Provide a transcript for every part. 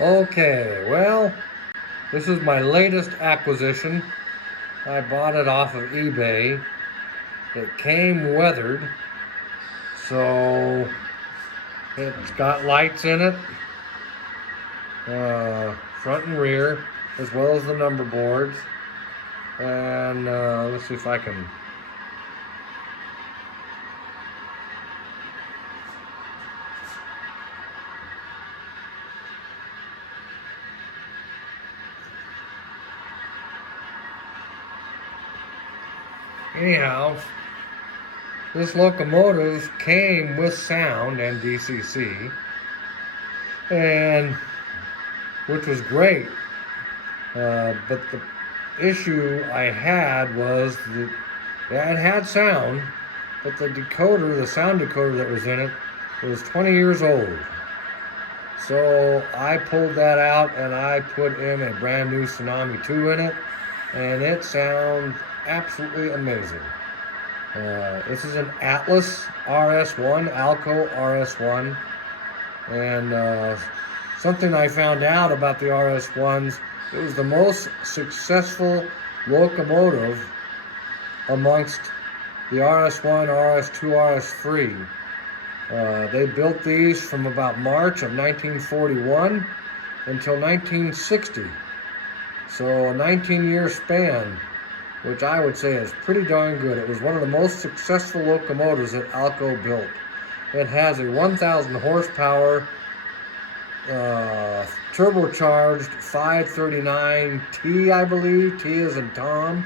Okay, well, this is my latest acquisition. I bought it off of eBay. It came weathered, so it's got lights in it, front and rear, as well as the number boards. And let's see if I can. Anyhow, this locomotive came with sound and DCC, and which was great. But the issue I had was that it had sound, but the decoder, the sound decoder that was in it, was 20 years old. So I pulled that out and I put in a brand new Tsunami 2 in it, and it sounds absolutely amazing. This is an Atlas RS-1, Alco RS-1, and something I found out about the RS-1s, it was the most successful locomotive amongst the RS-1, RS-2, RS-3. They built these from about March of 1941 until 1960. So a 19-year span, which I would say is pretty darn good. It was one of the most successful locomotives that Alco built. It has a 1,000 horsepower turbocharged 539T, I believe. T as in Tom.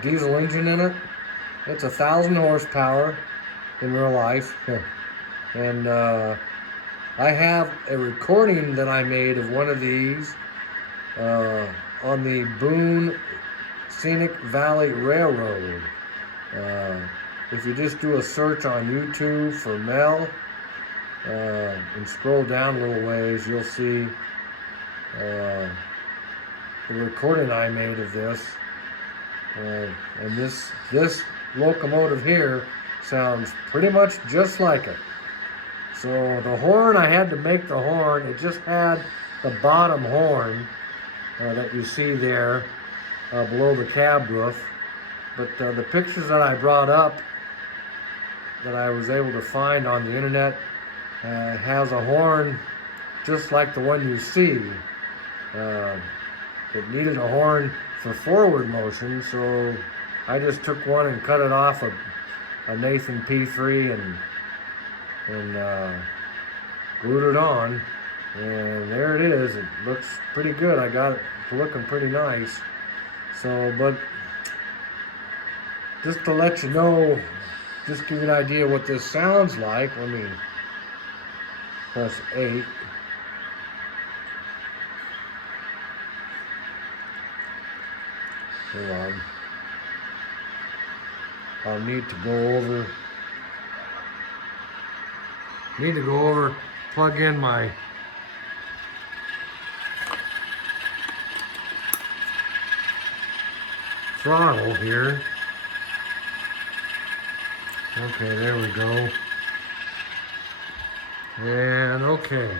Diesel engine in it. It's 1,000 horsepower in real life. And I have a recording that I made of one of these on the Boone Scenic Valley Railroad. If you just do a search on YouTube for Mel and scroll down a little ways, you'll see the recording I made of this. And this locomotive here sounds pretty much just like it. So the horn, I had to make the horn. It just had the bottom horn that you see there below the cab roof. But the pictures that I brought up, that I was able to find on the internet, has a horn just like the one you see. It needed a horn for forward motion, so I just took one and cut it off a Nathan P3 and glued it on, and there it is. It looks pretty good. I got it looking pretty nice. So, but just to let you know, just give you an idea what this sounds like. Let me press 8. Hold on. I'll need to go over, plug in my throttle here. Okay, there we go. And okay.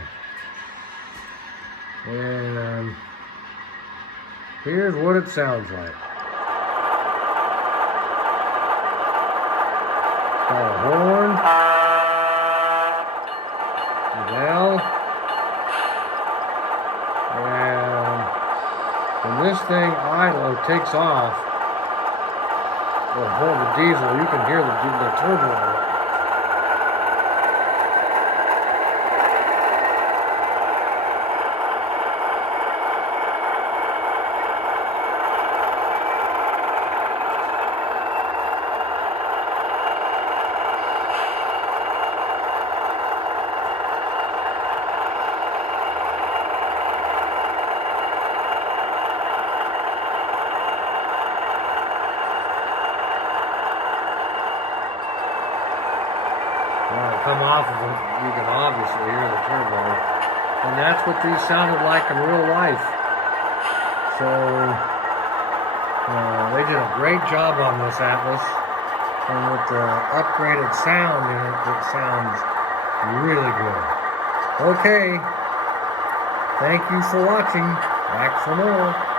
And here's what it sounds like. Got a horn, a bell, and when this thing idle takes off, the diesel, you can hear the turbo. Come off of it, you can obviously hear the turbo, and that's what these sounded like in real life. So they did a great job on this Atlas, and with the upgraded sound in it, it sounds really good. Okay, Thank you for watching. Back for more.